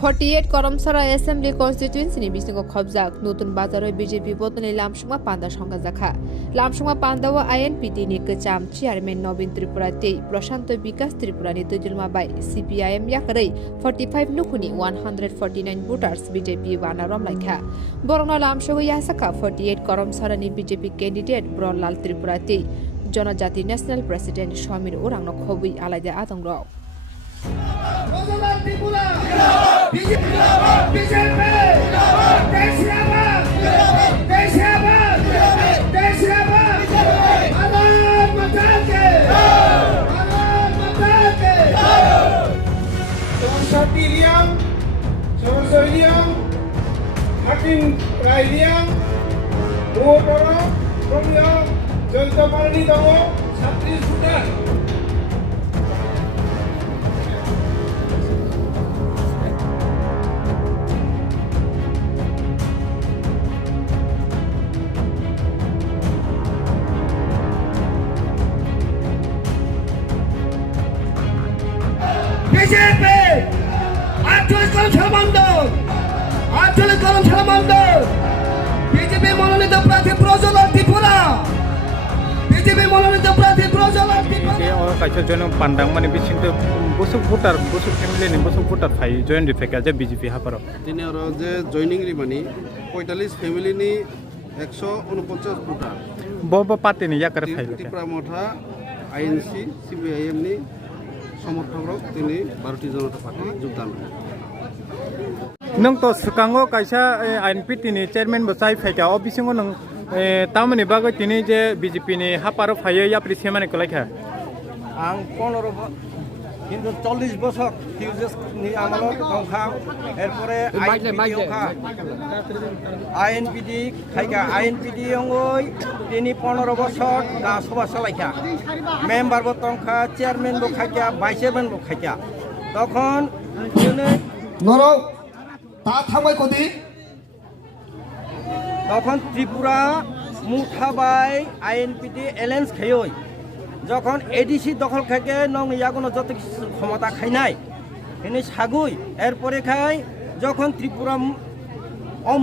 48 করমসারা assembly কনস্টিটুয়েন্সিनि बिसिङाव खबजाक नतुन बाजाराव BJP बदलनि लामसुङा पान्दा संगा जाखा लामसुङा पान्दाव आईएनपिटी नि कचाम चेयारमैन नवीन त्रिपुरा ते प्रशांत विकास त्रिपुरानि दुजुलमा बाय सीपीआईएम याकरै 45 नुखुनि 149 voters बीजेपी वाना रमलाइखा बरंना लामसुङा यासाका 48 करमसारानि बीजेपी कैंडिडेट ब्रलाल त्रिपुरा ते जनजाति नेशनल प्रेसिडेंट समीर उरांनो खबुइ आलायदा आदंग्राव BJP আঞ্চলিক কর্মশালা বন্ধ বিজেপি মনোনীত প্রার্থী প্রজ্বলন ত্রিপুরা বিজেপি মনোনীত প্রার্থী প্রজ্বলন ত্রিপুরা কাইছে জন পান্ডাং মানে বিচিংতে বসু ফ্যামিলি নি বসু ভোটার ফাই জয়েন রিফেকা যে বিজেপি হাপারো তিনি আর যে জয়নিং রিমানি 45 ফ্যামিলি নি 149 ভোটার বব পাতে নি ইয়াকারে ফাই ত্রিপুরা মঠা আইএনসি সিপিআইএম নি সমর্থক তিনি ভারতীয় জনতা পার্টি যোগদান নং তো সুকাঙ্গো কাইসা আইএনপিটি নি চেয়ারম্যান বসাই ফাইকা অবিসিঙ্গো নং তামনি বাগৈ তিনি যে বিজেপি নি হাপারো ফাইয়ে ইয়াপ্রি সেমানে কলাইখা आं 15 কিন্তু 40 বছর টিউজেস নি আমলো দংখা এরপরে আইএনপিডি খাইকা আইএনপিডি অঙ্গই তিনি 15 বছর না সভা চালাইখা মেম্বার বো দংখা চেয়ারম্যান বো খাইকা ভাইস চেয়ারম্যান বো খাইকা তখন নর তা থামাই কদি তখন ত্রিপুরা মুঠাবাই আইএনপিডি এলায়েন্স খাইই যখন এডিসি দখল খাইকে নং ইয়াগুনো যত ক্ষমতা খাইনাই এনে সাগুই এরপরে খাই যখন ত্রিপুরা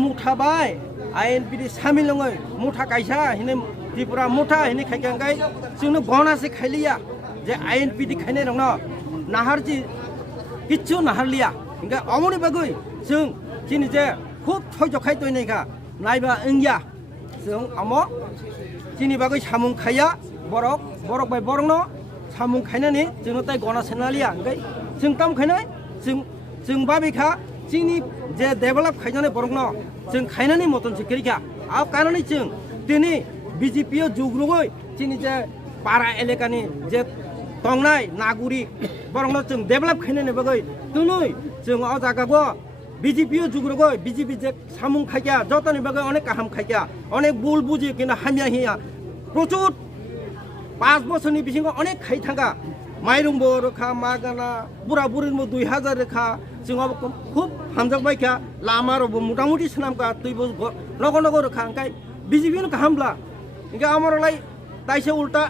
মুঠাবাই আইএনপিডি সামিল নয় মুঠা কাইসা হিনে ত্রিপুরা মুঠা হিনে খাইকে গাই जोंनो गनासे खाइलिया যে আইএনপিডি খাইনে রং নাহারজি কিচ্ছু নাহারলিয়া ইনকা অমনি বাগৈ जों চিনি যে খুব থৈজ খাই তৈনাইকা নাইবা ইংয়া जों আমো চিনি বাগৈ সামুং খাইয়া borok bai borokno samung khainani जोंनो ताइ गना सेनालिया ओंखाय जों ताम खाइनाय जों बाबिखा जोंनि जे डेभेलप खाइनानै borokno जों खाइनानै मतन सिखिरिखा आ कारणे जों दिनै बिजेपिओ जुग्रुगै जोंनि जे पारा एलेकानि जे तंनाय नागरिक borokno जों डेभेलप खाइनानै बागै दिनै जों आ जागागो बिजेपिओ जुग्रुगै बिजेपि जे samung खाइया जतनि बागै अनेक काहाम खाइया अनेक बुल बुजि किना हामिया हिया प्रचुर 5 বছরনি বিসিং অনেক খাই থাকা মাইরুংবো রখা মাগানা বুড়া বুড়ির মো 2000 রেখা जों খুব হামজাকবাইকা লামারবো মোটামুটি সানামকা তুইবো নগনগ রখা আঙ্কাই বিজেপিনো কাহামলা ইনকা আমরলাই তাইসে উল্টা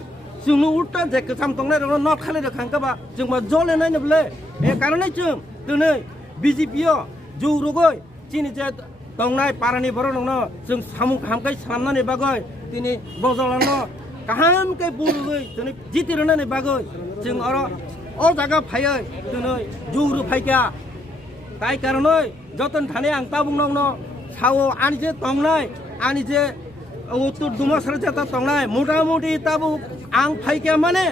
जोंनो उल्टा जे कसाम तंनाय रनो नट खाले रखा आंकाबा जोंबा जले नायनोबले ए कारणे जों दिनै बिजेपिओ जौरुगै चिनि जे तंनाय पारानि बर नंनो जों सामु खामकाय सामनानै बागै दिनै बजलानो kaham ke bulugoi tuni jitirana bagoi जों अर ओ जागा फायै दिनै जौरु फाइका ताइ कारनै जतन थाने आं ता बुंनावनो सावो आनि जे तंनाय आनि जे उत्तर दुमासर जेता तंनाय मोटामुटी ताबु आं फाइका माने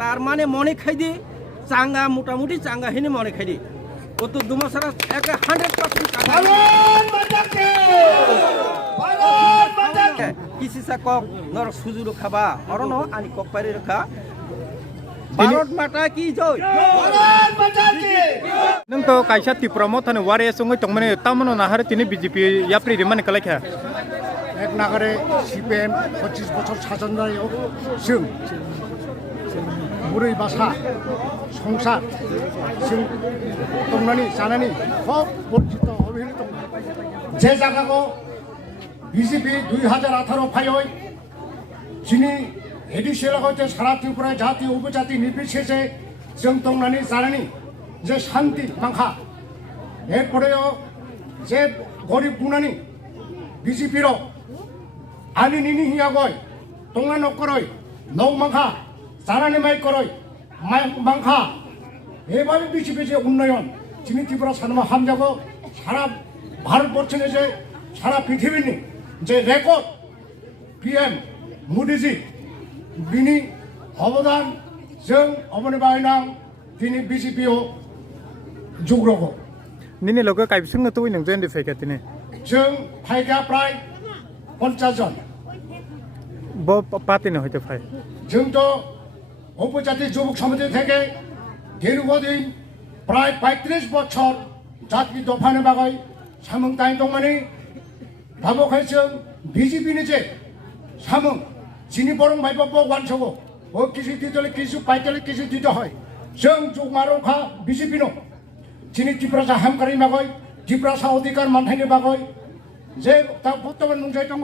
तार माने मने खाइदि चांगा मोटामुटी चांगा हिने मने खाइदि उत्तर दुमासर एक 100% किसिसा कक नर सुजुरु खाबा अरनो आनि कक पारि रखा भारत माता की जय भारत माता की नों तो काइसा त्रिपुरा मथाने वारे संगै तंमाने तामनो नाहार तिनि बिजेपि याप्रि रिमाने कलाइखा एक नागारे सीपीएम 25 বছর শাসনদারিও जों बुरै बासा संसार जों तंनानै जानानै सब बर्जित अबहेलित जे जायगाखौ বিজেপি 2018 ফাইয় যিনি এডিসিএল হচ্ছে সারা ত্রিপুরায় জাতি উপজাতি নির্বিশেষে जों तंनानै जानानै যে শান্তি मांखा এরপরেও যে গরিব গুণানি বিজেপিরও আনি নিনি হিয়া গয় টঙ্গা নকরই নৌ মাংখা জানানি মাই করই মাংখা এভাবে বিজেপি যে উন্নয়ন যিনি ত্রিপুরা সানমা হামজাগো সারা ভারতবর্ষে যে সারা পৃথিবীর যে রেকর্ড পিএম মোদিজি बिनि अबदान जों अबनि बायनां दिनै बिजेपिआव जौग्र'गौ निनि लगे काइबिसंनो तो नों जेन फैगा तिने जों फायगा प्राय 50 जन ब पार्टीनो হইতে ফাই जोंथ' উপজাতি যুবক সমিতি থেকে দীর্ঘদিন প্রায় 35 বছর জাতি দফানে বাগাই সামংতাই দंमानि ভাবখাই जों বিজেপিनि যে সামং যিনি বরং ভাইবাবু ওয়ানসগো ও কিছু দিতে কিছু পাইতে কিছু দিতে হয় जों जौमारखा বিজেপিनो যিনি ত্রিপুরা হামকারি বাগै ত্রিপুরা অধিকার মানथायनि बागै যে তা বর্তমান मुंजाय दङ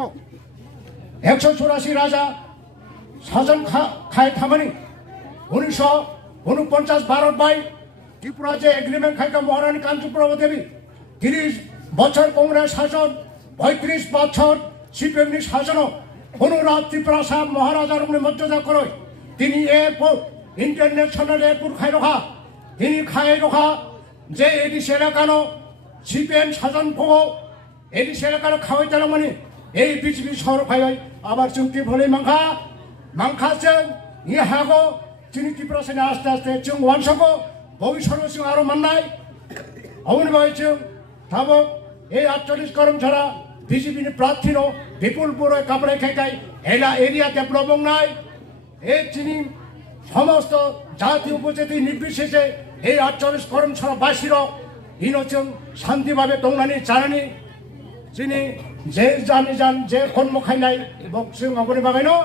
184 রাজা সাজন খাই থামানি 1949 ভারত বাই ত্রিপুরা যে এগ্রিমেন্ট খাইকা মহারানী কাঞ্চনপ্রভা দেবী 30 বছর কংগ্রেস শাসন 35 বছর সিপিএমনি শাসন অনুরাগ ত্রিপুরা সাহেব মহারাজার মর্যাদা করে তিনি এয়ারপোর্ট ইন্টারন্যাশনাল এয়ারপোর্ট খাই রখা তিনি খাই রখা যে এডিসি এলাকানো সিপিএম শাসন ভোগ এডিসি এলাকানো খাওয়াই তারা মানে এই বিজেপি শহর খাই আবার চুক্তি ভলে মাংখাজों ইয়ে হাগো যিনি ত্রিপুরা সেনে আস্তে আস্তে जों ওয়ানসগো ভবিষ্যৎ जों আরো মাননাই অবনি ভাই जों থাবো এই 48 কর্মচারা বিজেপিनि প্রার্থীনো বিপুল পুরো কাপড়ে খেকাই এলা এরিয়া ডেভেলপমেন্ট নাই এই যিনি সমস্ত জাতি উপজাতি নির্বিশেষে এই 48 কর্মচারা বাসীরও ইনোচং শান্তিভাবে দंनानै জানানি যিনি যে জানি যান যে কর্ম খাইনাই বক্সিং অবনি বাগাইনো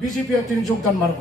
বিজেপি তিনি যোগদান মারব